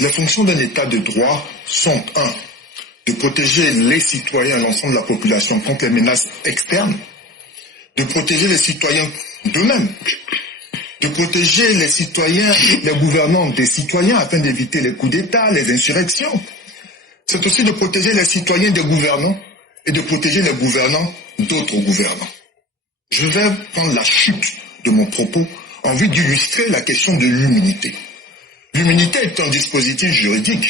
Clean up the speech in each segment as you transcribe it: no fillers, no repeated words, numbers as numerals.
Les fonctions d'un État de droit sont 1. De protéger les citoyens et l'ensemble de la population contre les menaces externes, de protéger les citoyens d'eux-mêmes, de protéger les citoyens, les gouvernants des citoyens afin d'éviter les coups d'État, les insurrections. C'est aussi de protéger les citoyens des gouvernants et de protéger les gouvernants d'autres gouvernants. Je vais prendre la chute de mon propos en vue d'illustrer la question de l'immunité. L'immunité est un dispositif juridique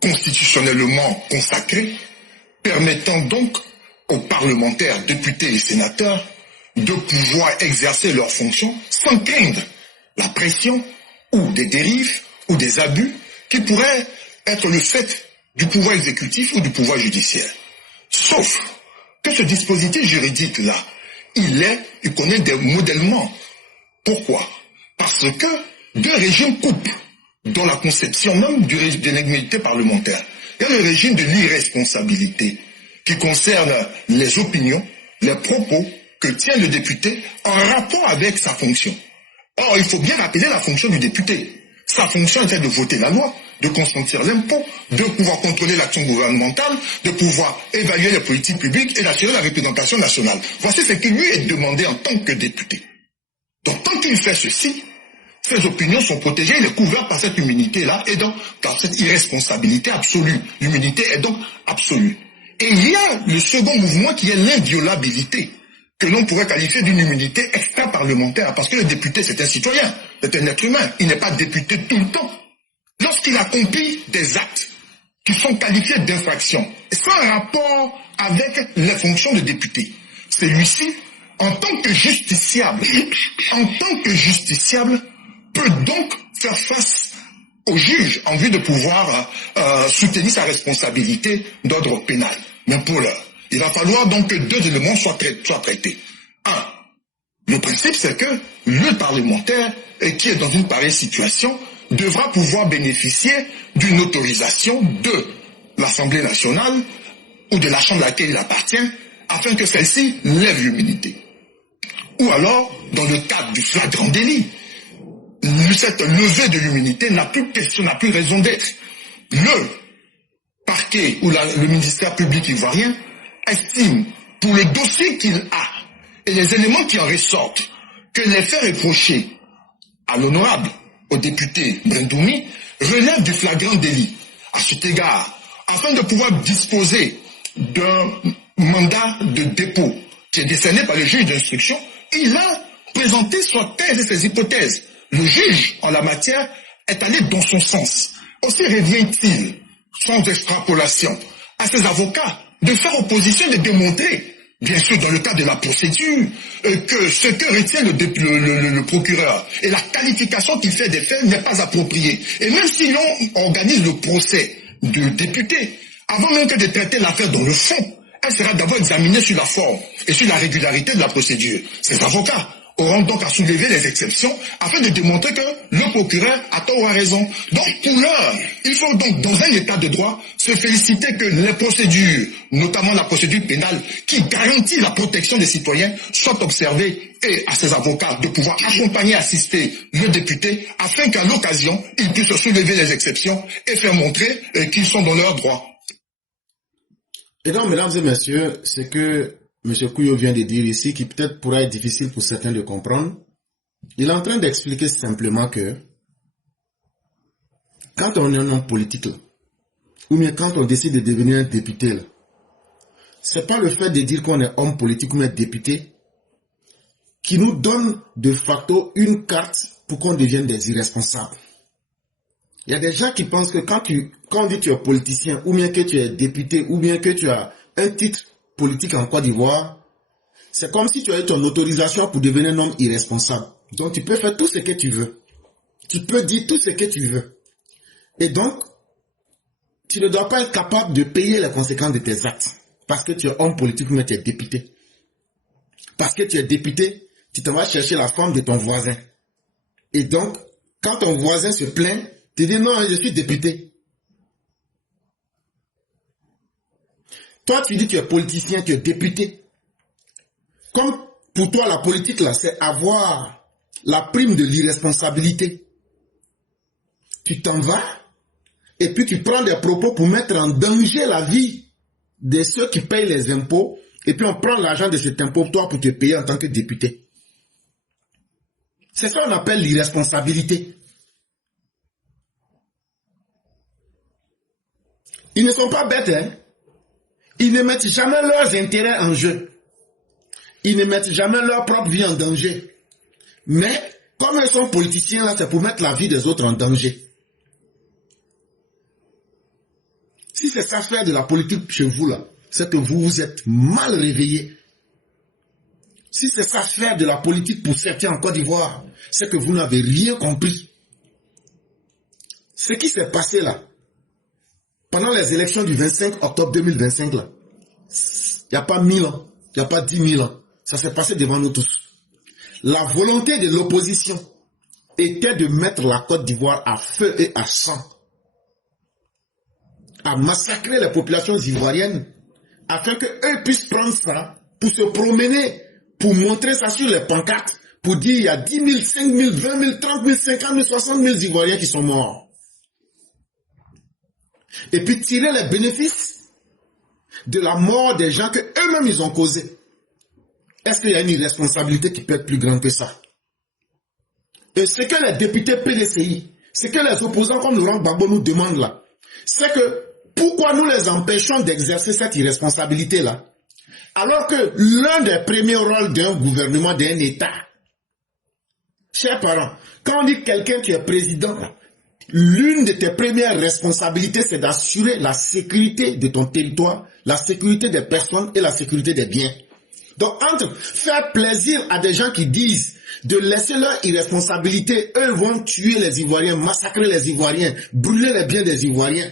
constitutionnellement consacré, permettant donc aux parlementaires, députés et sénateurs de pouvoir exercer leurs fonctions sans craindre la pression ou des dérives ou des abus qui pourraient être le fait du pouvoir exécutif ou du pouvoir judiciaire. Sauf que ce dispositif juridique-là, il connaît des modèlements. Pourquoi? Parce que deux régimes coupent dans la conception même de l'immunité parlementaire. Il y a le régime de l'irresponsabilité qui concerne les opinions, les propos que tient le député en rapport avec sa fonction. Or, il faut bien rappeler la fonction du député. Sa fonction était de voter la loi, de consentir l'impôt, de pouvoir contrôler l'action gouvernementale, de pouvoir évaluer les politiques publiques et d'assurer la représentation nationale. Voici ce qui lui est demandé en tant que député. Donc, tant qu'il fait ceci, ses opinions sont protégées, il est couvert par cette immunité-là et donc par cette irresponsabilité absolue. L'immunité est donc absolue. Et il y a le second mouvement qui est l'inviolabilité, que l'on pourrait qualifier d'une immunité extra-parlementaire, parce que le député, c'est un citoyen, c'est un être humain, il n'est pas député tout le temps. Lorsqu'il accomplit des actes qui sont qualifiés d'infraction, sans rapport avec les fonctions de député, celui-ci, en tant que justiciable, peut donc faire face au juge en vue de pouvoir soutenir sa responsabilité d'ordre pénal. Mais pour l'heure, il va falloir donc que deux éléments soient traités. Un, le principe c'est que le parlementaire qui est dans une pareille situation devra pouvoir bénéficier d'une autorisation de l'Assemblée nationale ou de la chambre à laquelle il appartient afin que celle-ci lève l'immunité. Ou alors, dans le cadre du flagrant délit, cette levée de l'immunité n'a plus raison d'être. Le parquet ou le ministère public ivoirien estime, pour le dossier qu'il a et les éléments qui en ressortent, que les faits reprochés à l'honorable, au député Brendoumi, relèvent du flagrant délit. À cet égard, afin de pouvoir disposer d'un mandat de dépôt qui est décerné par le juge d'instruction, il a présenté sa thèse et ses hypothèses. Le juge, en la matière, est allé dans son sens. Aussi revient-il, sans extrapolation, à ses avocats de faire opposition, de démontrer, bien sûr dans le cas de la procédure, que ce que retient le procureur et la qualification qu'il fait des faits n'est pas appropriée. Et même si l'on organise le procès du député, avant même que de traiter l'affaire dans le fond, elle sera d'abord examinée sur la forme et sur la régularité de la procédure. Ces avocats auront donc à soulever les exceptions afin de démontrer que le procureur a tort ou a raison. Donc pour l'heure, il faut donc dans un état de droit se féliciter que les procédures, notamment la procédure pénale qui garantit la protection des citoyens, soient observées et à ces avocats de pouvoir accompagner, assister le député afin qu'à l'occasion, ils puissent soulever les exceptions et faire montrer qu'ils sont dans leurs droits. Et donc, mesdames et messieurs, c'est que M. Couillot vient de dire ici, qui peut-être pourra être difficile pour certains de comprendre. Il est en train d'expliquer simplement que quand on est un homme politique, là, ou bien quand on décide de devenir un député, c'est pas le fait de dire qu'on est homme politique ou bien député qui nous donne de facto une carte pour qu'on devienne des irresponsables. Il y a des gens qui pensent que quand on dit que tu es politicien, ou bien que tu es député, ou bien que tu as un titre politique en Côte d'Ivoire, c'est comme si tu as eu ton autorisation pour devenir un homme irresponsable. Donc tu peux faire tout ce que tu veux. Tu peux dire tout ce que tu veux. Et donc, tu ne dois pas être capable de payer les conséquences de tes actes. Parce que tu es homme politique, mais tu es député. Parce que tu es député, tu t'en vas chercher la femme de ton voisin. Et donc, quand ton voisin se plaint, tu dis non, je suis député. Toi, tu dis que tu es politicien, tu es député. Comme pour toi, la politique, là, c'est avoir la prime de l'irresponsabilité. Tu t'en vas, et puis tu prends des propos pour mettre en danger la vie de ceux qui payent les impôts, et puis on prend l'argent de cet impôt toi pour te payer en tant que député. C'est ça qu'on appelle l'irresponsabilité. Ils ne sont pas bêtes, hein. Ils ne mettent jamais leurs intérêts en jeu. Ils ne mettent jamais leur propre vie en danger. Mais, comme ils sont politiciens, là, c'est pour mettre la vie des autres en danger. Si c'est ça faire de la politique chez vous, là, c'est que vous vous êtes mal réveillés. Si c'est ça faire de la politique pour certains en Côte d'Ivoire, c'est que vous n'avez rien compris. Ce qui s'est passé là, pendant les élections du 25 octobre 2025, là, il n'y a pas 1000 ans, il n'y a pas 10 000 ans, ça s'est passé devant nous tous. La volonté de l'opposition était de mettre la Côte d'Ivoire à feu et à sang, à massacrer les populations ivoiriennes, afin qu'eux puissent prendre ça pour se promener, pour montrer ça sur les pancartes, pour dire il y a 10 000, 5 000, 20 000, 30 000, 50 000, 60 000 Ivoiriens qui sont morts. Et puis tirer les bénéfices de la mort des gens que eux-mêmes ils ont causés. Est-ce qu'il y a une irresponsabilité qui peut être plus grande que ça? Et ce que les députés PDCI, ce que les opposants comme Laurent Gbagbo nous demandent là, c'est que pourquoi nous les empêchons d'exercer cette irresponsabilité-là, alors que l'un des premiers rôles d'un gouvernement, d'un État, chers parents, quand on dit quelqu'un qui est président, l'une de tes premières responsabilités, c'est d'assurer la sécurité de ton territoire, la sécurité des personnes et la sécurité des biens. Donc, entre faire plaisir à des gens qui disent de laisser leur irresponsabilité, eux vont tuer les Ivoiriens, massacrer les Ivoiriens, brûler les biens des Ivoiriens,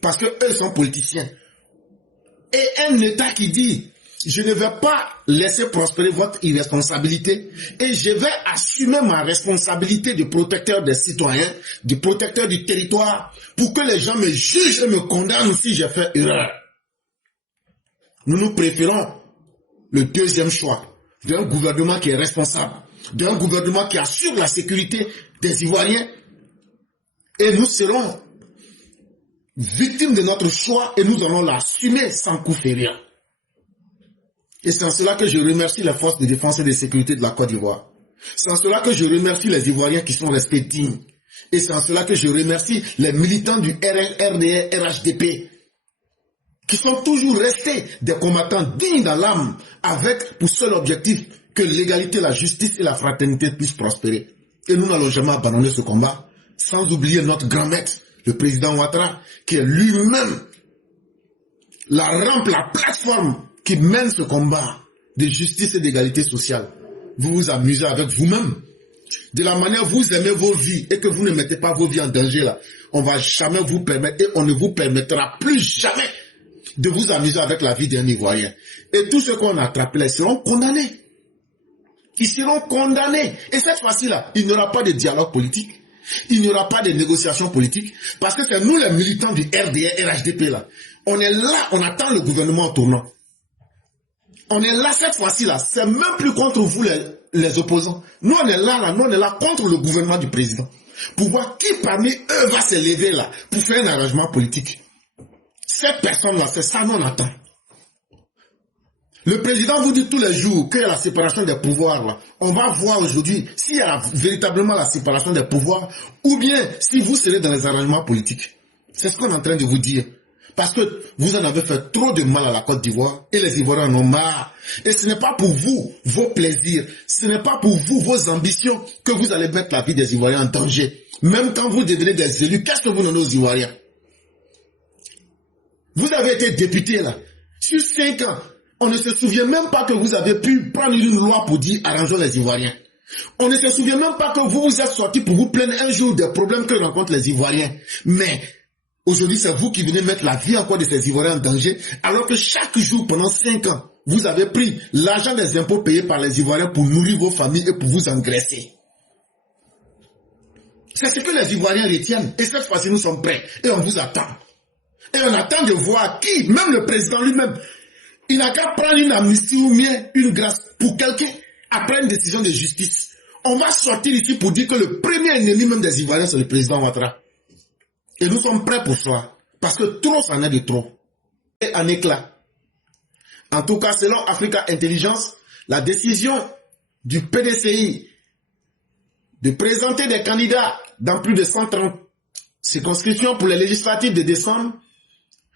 parce que eux sont politiciens. Et un État qui dit, je ne vais pas laisser prospérer votre irresponsabilité et je vais assumer ma responsabilité de protecteur des citoyens, de protecteur du territoire, pour que les gens me jugent et me condamnent si j'ai fait erreur. Nous préférons le deuxième choix d'un gouvernement qui est responsable, d'un gouvernement qui assure la sécurité des Ivoiriens, et nous serons victimes de notre choix et nous allons l'assumer sans coup férir. Et c'est en cela que je remercie les forces de défense et de sécurité de la Côte d'Ivoire. C'est en cela que je remercie les Ivoiriens qui sont restés dignes. Et c'est en cela que je remercie les militants du RDR, RHDP, qui sont toujours restés des combattants dignes dans l'âme, avec pour seul objectif que l'égalité, la justice et la fraternité puissent prospérer. Et nous n'allons jamais abandonner ce combat, sans oublier notre grand maître, le président Ouattara, qui est lui-même la rampe, la plateforme qui mène ce combat de justice et d'égalité sociale. Vous vous amusez avec vous-même. De la manière vous aimez vos vies et que vous ne mettez pas vos vies en danger là, on ne va jamais vous permettre et on ne vous permettra plus jamais de vous amuser avec la vie d'un Ivoirien. Et tous ceux qu'on a attrapés là, ils seront condamnés. Ils seront condamnés. Et cette fois-ci-là, il n'y aura pas de dialogue politique. Il n'y aura pas de négociation politique. Parce que c'est nous les militants du RDR, RHDP là. On est là, on attend le gouvernement en tournant. On est là cette fois-ci-là. C'est même plus contre vous les opposants. Nous on est là contre le gouvernement du président. Pour voir qui parmi eux va se lever là pour faire un arrangement politique. Cette personne-là, c'est ça nous on attend. Le président vous dit tous les jours qu'il y a la séparation des pouvoirs là. On va voir aujourd'hui s'il y a véritablement la séparation des pouvoirs ou bien si vous serez dans les arrangements politiques. C'est ce qu'on est en train de vous dire. Parce que vous en avez fait trop de mal à la Côte d'Ivoire et les Ivoiriens en ont marre. Et ce n'est pas pour vous, vos plaisirs, ce n'est pas pour vous, vos ambitions que vous allez mettre la vie des Ivoiriens en danger. Même quand vous devenez des élus, qu'est-ce que vous donnez aux Ivoiriens? Vous avez été député là. Sur 5 ans, on ne se souvient même pas que vous avez pu prendre une loi pour dire arrangeons les Ivoiriens. On ne se souvient même pas que vous vous êtes sorti pour vous plaindre un jour des problèmes que rencontrent les Ivoiriens. Mais aujourd'hui, c'est vous qui venez mettre la vie encore de ces Ivoiriens en danger, alors que chaque jour, pendant 5 ans, vous avez pris l'argent des impôts payés par les Ivoiriens pour nourrir vos familles et pour vous engraisser. C'est ce que les Ivoiriens retiennent. Et cette fois-ci, nous sommes prêts. Et on vous attend. Et on attend de voir qui, même le président lui-même, il n'a qu'à prendre une amnistie ou bien une grâce pour quelqu'un après une décision de justice. On va sortir ici pour dire que le premier ennemi même des Ivoiriens, c'est le président Ouattara. Et nous sommes prêts pour cela. Parce que trop, c'en est de trop. Et en éclat. En tout cas, selon Africa Intelligence, la décision du PDCI de présenter des candidats dans plus de 130 circonscriptions pour les législatives de décembre,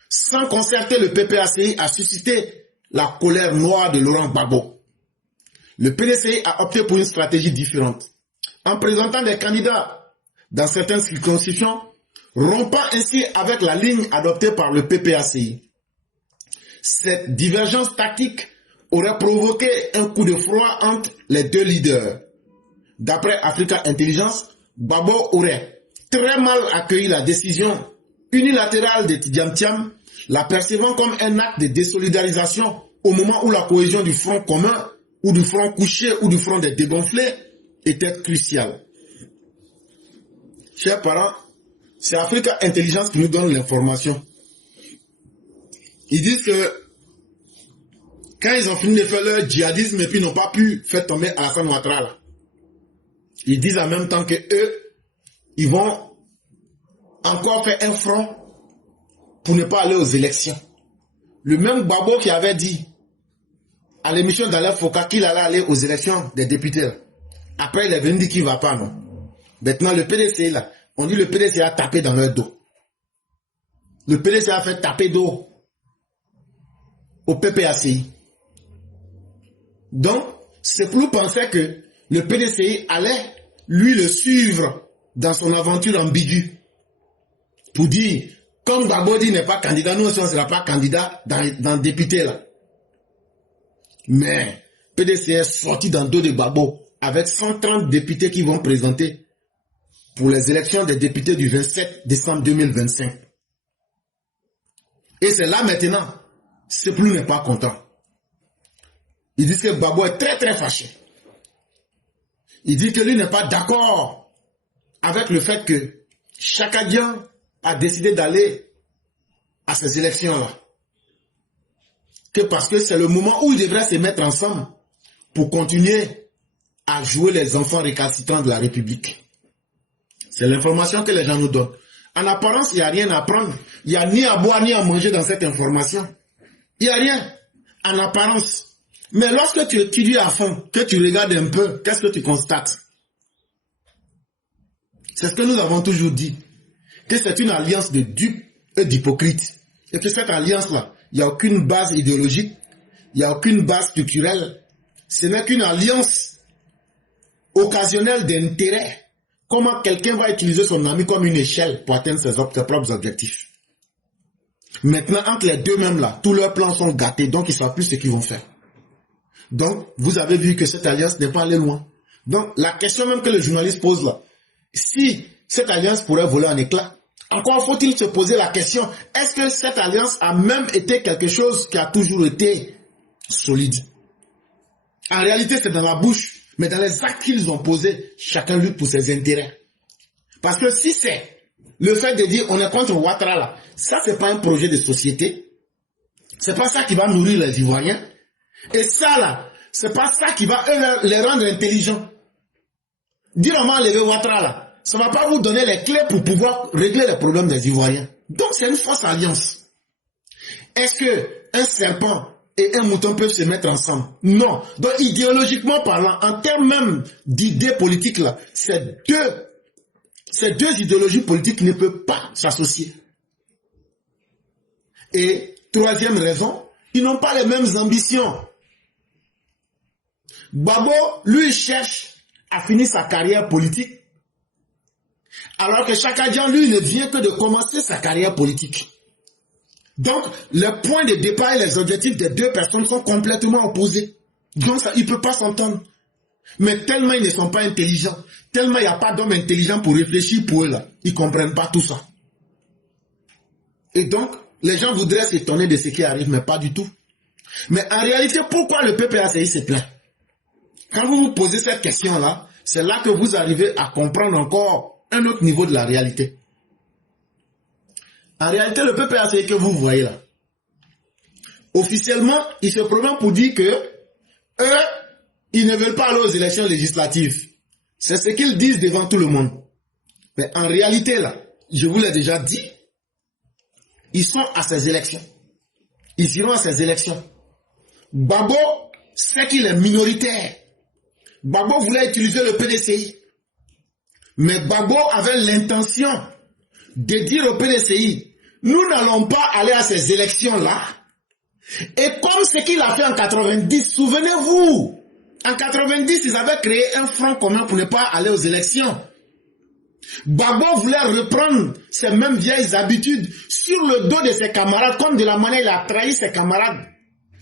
sans concerter le PPACI, a suscité la colère noire de Laurent Gbagbo. Le PDCI a opté pour une stratégie différente. En présentant des candidats dans certaines circonscriptions, rompant ainsi avec la ligne adoptée par le PPACI. Cette divergence tactique aurait provoqué un coup de froid entre les deux leaders. D'après Africa Intelligence, Gbagbo aurait très mal accueilli la décision unilatérale de Tidjane Thiam, la percevant comme un acte de désolidarisation au moment où la cohésion du front commun, ou du front couché, ou du front des dégonflés était cruciale. Chers parents, c'est Africa Intelligence qui nous donne l'information. Ils disent que quand ils ont fini de faire leur djihadisme et puis n'ont pas pu faire tomber Alassane Ouattara, là, ils disent en même temps que eux, ils vont encore faire un front pour ne pas aller aux élections. Le même Gbagbo qui avait dit à l'émission d'Alain Foka qu'il allait aller aux élections des députés, là. Après il est venu dire qu'il ne va pas, non. Maintenant le PDC là, on dit le PDC a tapé dans leur dos. Le PDC a fait taper dos au PPACI. Donc, c'est pour nous penser que le PDCI allait, lui, le suivre dans son aventure ambiguë. Pour dire, comme Gbagbo dit n'est pas candidat, nous aussi on ne sera pas candidat dans le député là. Mais, PDCI est sorti dans le dos de Gbagbo avec 130 députés qui vont présenter pour les élections des députés du 27 décembre 2025. Et c'est là maintenant, Seploul n'est pas content. Il dit que Gbagbo est très très fâché. Il dit que lui n'est pas d'accord avec le fait que Chakadian a décidé d'aller à ces élections-là. Que parce que c'est le moment où ils devraient se mettre ensemble pour continuer à jouer les enfants récalcitrants de la République. C'est l'information que les gens nous donnent. En apparence, il n'y a rien à prendre. Il n'y a ni à boire ni à manger dans cette information. Il n'y a rien en apparence. Mais lorsque tu étudies à fond, que tu regardes un peu, qu'est-ce que tu constates? C'est ce que nous avons toujours dit. Que c'est une alliance de dupes et d'hypocrites. Et que cette alliance-là, il n'y a aucune base idéologique, il n'y a aucune base structurelle. Ce n'est qu'une alliance occasionnelle d'intérêt. Comment quelqu'un va utiliser son ami comme une échelle pour atteindre ses propres objectifs. Maintenant, entre les deux mêmes là, tous leurs plans sont gâtés, donc ils ne savent plus ce qu'ils vont faire. Donc, vous avez vu que cette alliance n'est pas allée loin. Donc, la question même que le journaliste pose là, si cette alliance pourrait voler en éclats, encore faut-il se poser la question, est-ce que cette alliance a même été quelque chose qui a toujours été solide? En réalité, c'est dans la bouche, mais dans les actes qu'ils ont posés, chacun lutte pour ses intérêts. Parce que si c'est le fait de dire on est contre Ouattara là, ça c'est pas un projet de société, c'est pas ça qui va nourrir les Ivoiriens, et ça là, c'est pas ça qui va les rendre intelligents. Dire on va enlever Ouattara là, ça va pas vous donner les clés pour pouvoir régler les problèmes des Ivoiriens. Donc c'est une fausse alliance. Est-ce que un serpent et un mouton peuvent se mettre ensemble? Non. Donc idéologiquement parlant, en termes même d'idées politiques là, ces deux idéologies politiques ne peuvent pas s'associer. Et troisième raison, ils n'ont pas les mêmes ambitions. Gbagbo, lui, cherche à finir sa carrière politique, alors que Chakadian, lui, ne vient que de commencer sa carrière politique. Donc, le point de départ et les objectifs des deux personnes sont complètement opposés. Donc, ça, ils ne peuvent pas s'entendre. Mais tellement ils ne sont pas intelligents, tellement il n'y a pas d'homme intelligent pour réfléchir pour eux là, ils ne comprennent pas tout ça. Et donc, les gens voudraient s'étonner de ce qui arrive, mais pas du tout. Mais en réalité, pourquoi le PPACI se plaint? Quand vous vous posez cette question-là, c'est là que vous arrivez à comprendre encore un autre niveau de la réalité. En réalité, le PPACI que vous voyez là, officiellement, il se promène pour dire que eux, ils ne veulent pas aller aux élections législatives. C'est ce qu'ils disent devant tout le monde. Mais en réalité là, je vous l'ai déjà dit, ils sont à ces élections. Ils iront à ces élections. Gbagbo sait qu'il est minoritaire. Gbagbo voulait utiliser le PDCI. Mais Gbagbo avait l'intention de dire au PDCI, nous n'allons pas aller à ces élections-là. Et comme ce qu'il a fait en 90, souvenez-vous, en 90, ils avaient créé un front commun pour ne pas aller aux élections. Gbagbo voulait reprendre ces mêmes vieilles habitudes sur le dos de ses camarades, comme de la manière il a trahi ses camarades,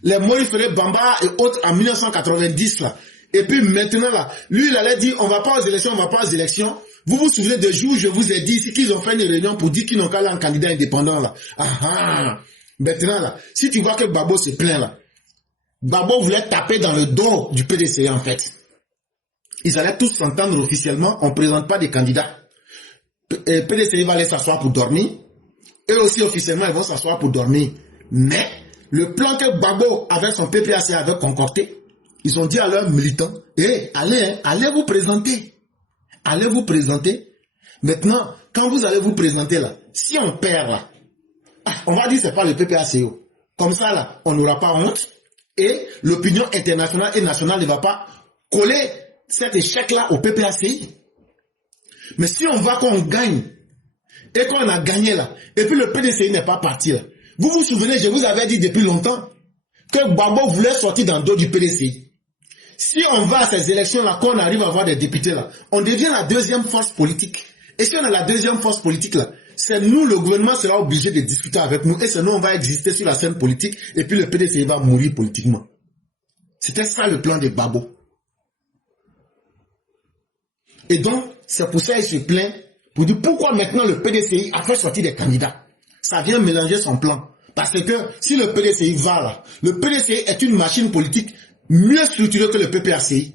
les Moïse Bamba et autres en 1990 là. Et puis maintenant là, lui il allait dire on va pas aux élections, on va pas aux élections. Vous vous souvenez des jours où je vous ai dit ici qu'ils ont fait une réunion pour dire qu'ils n'ont qu'à aller en candidat indépendant là. Maintenant là, si tu vois que Gbagbo se plaint là, Gbagbo voulait taper dans le dos du PDCI en fait. Ils allaient tous s'entendre officiellement, on ne présente pas des candidats. PDCI va aller s'asseoir pour dormir. Eux aussi officiellement ils vont s'asseoir pour dormir. Mais le plan que Gbagbo avec son PPAC avait concocté, ils ont dit à leurs militants, allez vous présenter. Allez vous présenter. Maintenant, quand vous allez vous présenter là, si on perd là, on va dire c'est pas le PPACO. Comme ça là, on n'aura pas honte et l'opinion internationale et nationale ne va pas coller cet échec là au PPACI. Mais si on voit qu'on gagne et qu'on a gagné là, et puis le PDCI n'est pas parti là, vous vous souvenez, je vous avais dit depuis longtemps que Gbagbo voulait sortir dans le dos du PDCI. Si on va à ces élections-là, qu'on arrive à avoir des députés là, on devient la deuxième force politique. Et si on a la deuxième force politique là, c'est nous, le gouvernement sera obligé de discuter avec nous. Et c'est nous, on va exister sur la scène politique. Et puis le PDCI va mourir politiquement. C'était ça le plan de Gbagbo. Et donc, c'est pour ça qu'il se plaint. Pour dire pourquoi maintenant le PDCI a fait sortir des candidats. Ça vient mélanger son plan. Parce que si le PDCI va là, le PDCI est une machine politique mieux structurée que le PPACI.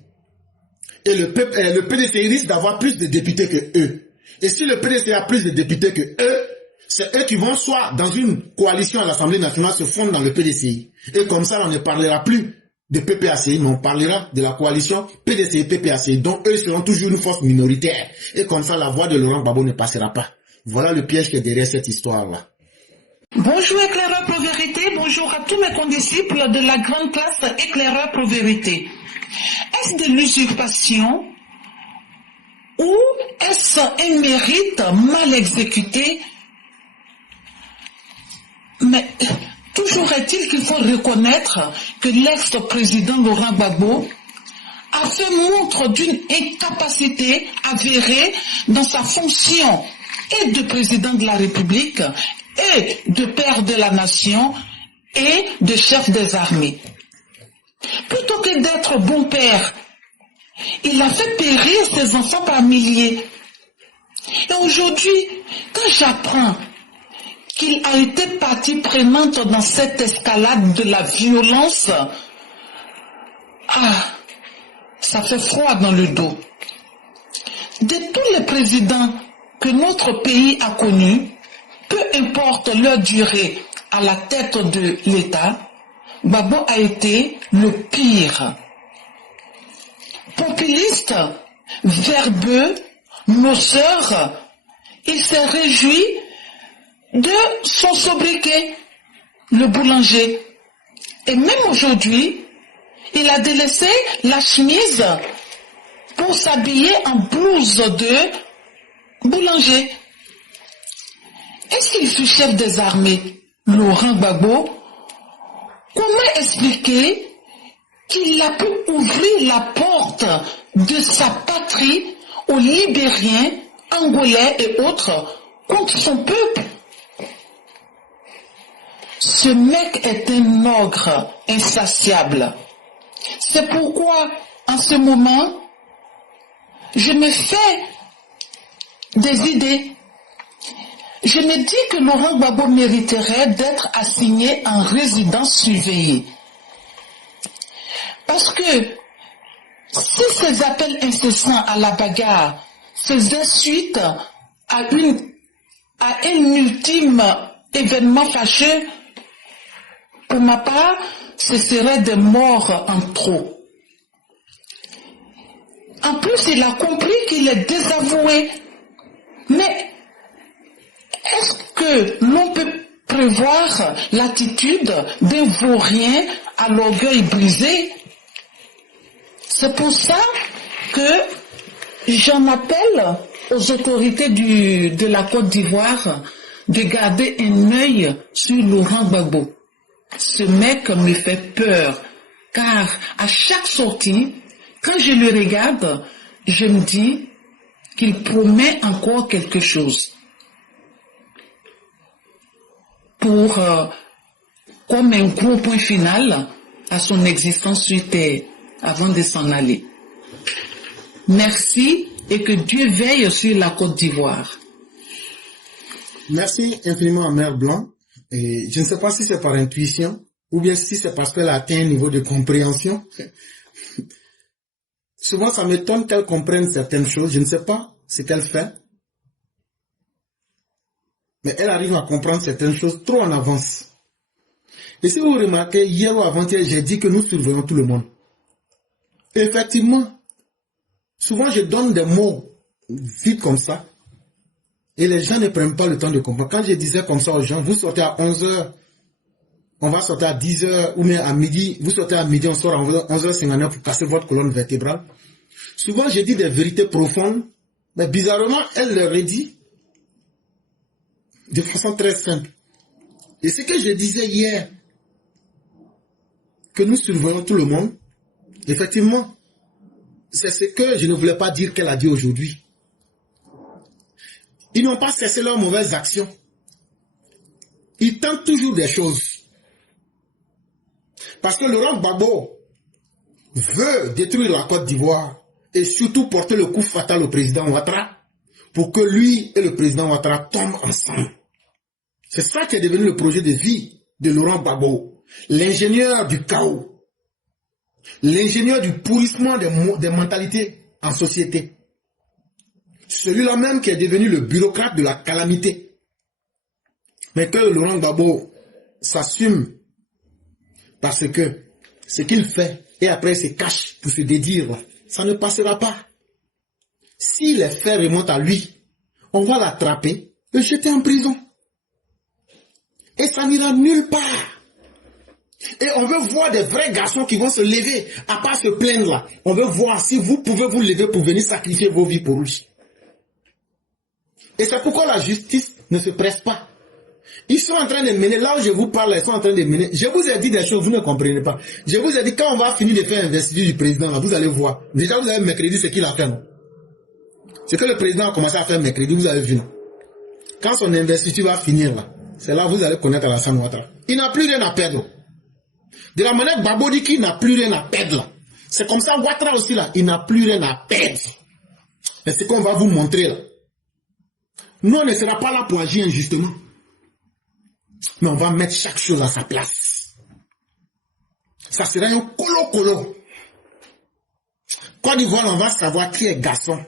Et le PDCI risque d'avoir plus de députés que eux. Et si le PDCI a plus de députés que eux, c'est eux qui vont soit dans une coalition à l'Assemblée nationale se fondre dans le PDCI. Et comme ça, on ne parlera plus de PPACI, mais on parlera de la coalition PDCI-PPACI, dont eux seront toujours une force minoritaire. Et comme ça, la voix de Laurent Gbagbo ne passera pas. Voilà le piège qui est derrière cette histoire-là. Bonjour éclaireur pro vérité, bonjour à tous mes condisciples de la grande classe éclaireur pro vérité. Est-ce de l'usurpation ou est-ce un mérite mal exécuté? Mais toujours est-il qu'il faut reconnaître que l'ex-président Laurent Gbagbo a fait montre d'une incapacité avérée dans sa fonction et de président de la République et de père de la nation et de chef des armées. Plutôt que d'être bon père, il a fait périr ses enfants par milliers. Et aujourd'hui, quand j'apprends qu'il a été partie prenante dans cette escalade de la violence, ça fait froid dans le dos. De tous les présidents que notre pays a connus, peu importe leur durée à la tête de l'État, Gbagbo a été le pire. Populiste, verbeux, noceur, il s'est réjoui de son sobriquet, le boulanger. Et même aujourd'hui, il a délaissé la chemise pour s'habiller en blouse de boulanger. Est-ce qu'il fut chef des armées, Laurent Gbagbo? Comment expliquer qu'il a pu ouvrir la porte de sa patrie aux Libériens, Angolais et autres contre son peuple? Ce mec est un ogre insatiable. C'est pourquoi, en ce moment, je me fais des idées. Je me dis que Laurent Gbagbo mériterait d'être assigné en résidence surveillée. Parce que si ces appels incessants à la bagarre faisaient suite à un ultime événement fâcheux, pour ma part, ce serait des morts en trop. En plus, il a compris qu'il est désavoué. Mais est-ce que l'on peut prévoir l'attitude d'un vaurien à l'orgueil brisé? C'est pour ça que j'en appelle aux autorités de la Côte d'Ivoire de garder un œil sur Laurent Gbagbo. Ce mec me fait peur, car à chaque sortie, quand je le regarde, je me dis qu'il promet encore quelque chose pour, comme un gros point final à son existence sur Terre avant de s'en aller. Merci et que Dieu veille sur la Côte d'Ivoire. Merci infiniment à Mère Blanc. Et je ne sais pas si c'est par intuition ou bien si c'est parce qu'elle a atteint un niveau de compréhension. Souvent, ça m'étonne qu'elle comprenne certaines choses. Je ne sais pas ce qu'elle fait. Mais elle arrive à comprendre certaines choses trop en avance. Et si vous remarquez, hier ou avant-hier, j'ai dit que nous surveillons tout le monde. Et effectivement, souvent je donne des mots vite comme ça. Et les gens ne prennent pas le temps de comprendre. Quand je disais comme ça aux gens, vous sortez à 11h, on va sortir à 10h, ou bien à midi, vous sortez à midi, on sort à 11h59 pour casser votre colonne vertébrale. Souvent, je dis des vérités profondes, mais bizarrement, elle leur dit de façon très simple. Et ce que je disais hier, que nous surveillons tout le monde, effectivement, c'est ce que je ne voulais pas dire qu'elle a dit aujourd'hui. Ils n'ont pas cessé leurs mauvaises actions. Ils tentent toujours des choses. Parce que Laurent Gbagbo veut détruire la Côte d'Ivoire et surtout porter le coup fatal au président Ouattara pour que lui et le président Ouattara tombent ensemble. C'est ça qui est devenu le projet de vie de Laurent Gbagbo, l'ingénieur du chaos, l'ingénieur du pourrissement des mentalités en société. Celui-là même qui est devenu le bureaucrate de la calamité. Mais que Laurent Gbagbo s'assume parce que ce qu'il fait et après il se cache pour se dédire, ça ne passera pas. Si les faits remontent à lui, on va l'attraper et le jeter en prison. Et ça n'ira nulle part. Et on veut voir des vrais garçons qui vont se lever, à part se plaindre là. On veut voir si vous pouvez vous lever pour venir sacrifier vos vies pour lui. Et c'est pourquoi la justice ne se presse pas. Ils sont en train de mener, là où je vous parle, ils sont en train de mener. Je vous ai dit des choses, vous ne comprenez pas. Je vous ai dit, quand on va finir de faire l'investiture du président, là, vous allez voir. Déjà, vous avez mercredi, ce qu'il a fait, non? Ce que le président a commencé à faire mercredi, vous avez vu, non? Quand son investiture va finir, là, c'est là que vous allez connaître Alassane Ouattara. Il n'a plus rien à perdre. De la manière que Gbagbo dit qu'il n'a plus rien à perdre, là. C'est comme ça, Ouattara aussi, là, il n'a plus rien à perdre. Et c'est ce qu'on va vous montrer, là. Nous, on ne sera pas là pour agir injustement. Mais on va mettre chaque chose à sa place. Ça sera un colo-colo. Côte d'Ivoire, on va savoir qui est garçon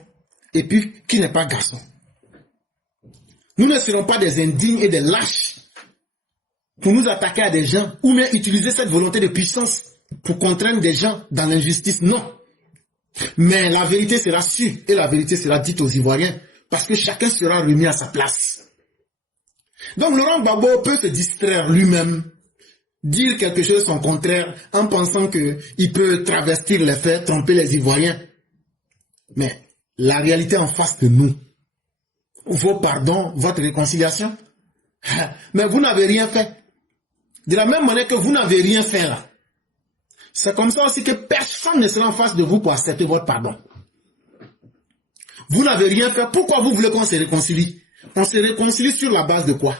et puis qui n'est pas garçon. Nous ne serons pas des indignes et des lâches pour nous attaquer à des gens ou même utiliser cette volonté de puissance pour contraindre des gens dans l'injustice. Non. Mais la vérité sera sûre et la vérité sera dite aux Ivoiriens parce que chacun sera remis à sa place. Donc Laurent Gbagbo peut se distraire lui-même, dire quelque chose son contraire en pensant qu'il peut travestir les faits, tromper les Ivoiriens. Mais la réalité en face de nous, vos pardons, votre réconciliation, mais vous n'avez rien fait. De la même manière que vous n'avez rien fait là. C'est comme ça aussi que personne ne sera en face de vous pour accepter votre pardon. Vous n'avez rien fait. Pourquoi vous voulez qu'on se réconcilie? On se réconcilie sur la base de quoi?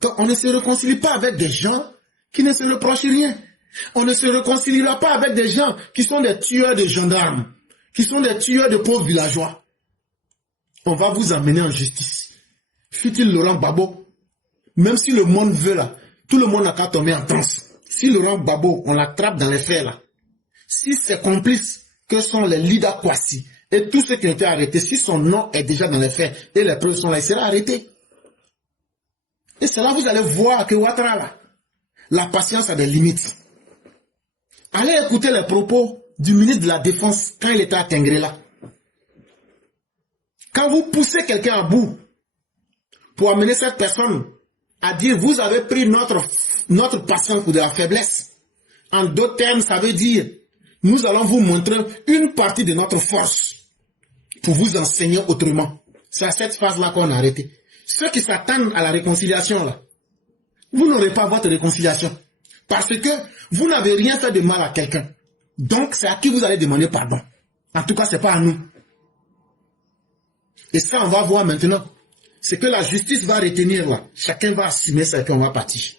Donc on ne se réconcilie pas avec des gens qui ne se reprochent rien. On ne se réconciliera pas avec des gens qui sont des tueurs de gendarmes, qui sont des tueurs de pauvres villageois. On va vous amener en justice. Fut-il Laurent Gbagbo? Même si le monde veut là, tout le monde n'a qu'à tomber en transe. Si Laurent Gbagbo, on l'attrape dans les faits là, si ses complices, que sont les leaders Kwasi, et tous ceux qui ont été arrêtés, si son nom est déjà dans les faits, et les preuves sont là, il sera arrêté. Et c'est là que vous allez voir que Ouattara là, la patience a des limites. Allez écouter les propos du ministre de la Défense quand il était à Tengrela. Quand vous poussez quelqu'un à bout pour amener cette personne à dire vous avez pris notre passion pour de la faiblesse. En d'autres termes, ça veut dire nous allons vous montrer une partie de notre force pour vous enseigner autrement. C'est à cette phase-là qu'on a arrêté. Ceux qui s'attendent à la réconciliation, là, vous n'aurez pas votre réconciliation. Parce que vous n'avez rien fait de mal à quelqu'un. Donc, c'est à qui vous allez demander pardon. En tout cas, ce n'est pas à nous. Et ça, on va voir maintenant. C'est que la justice va retenir là. Chacun va assumer ça et puis on va partir.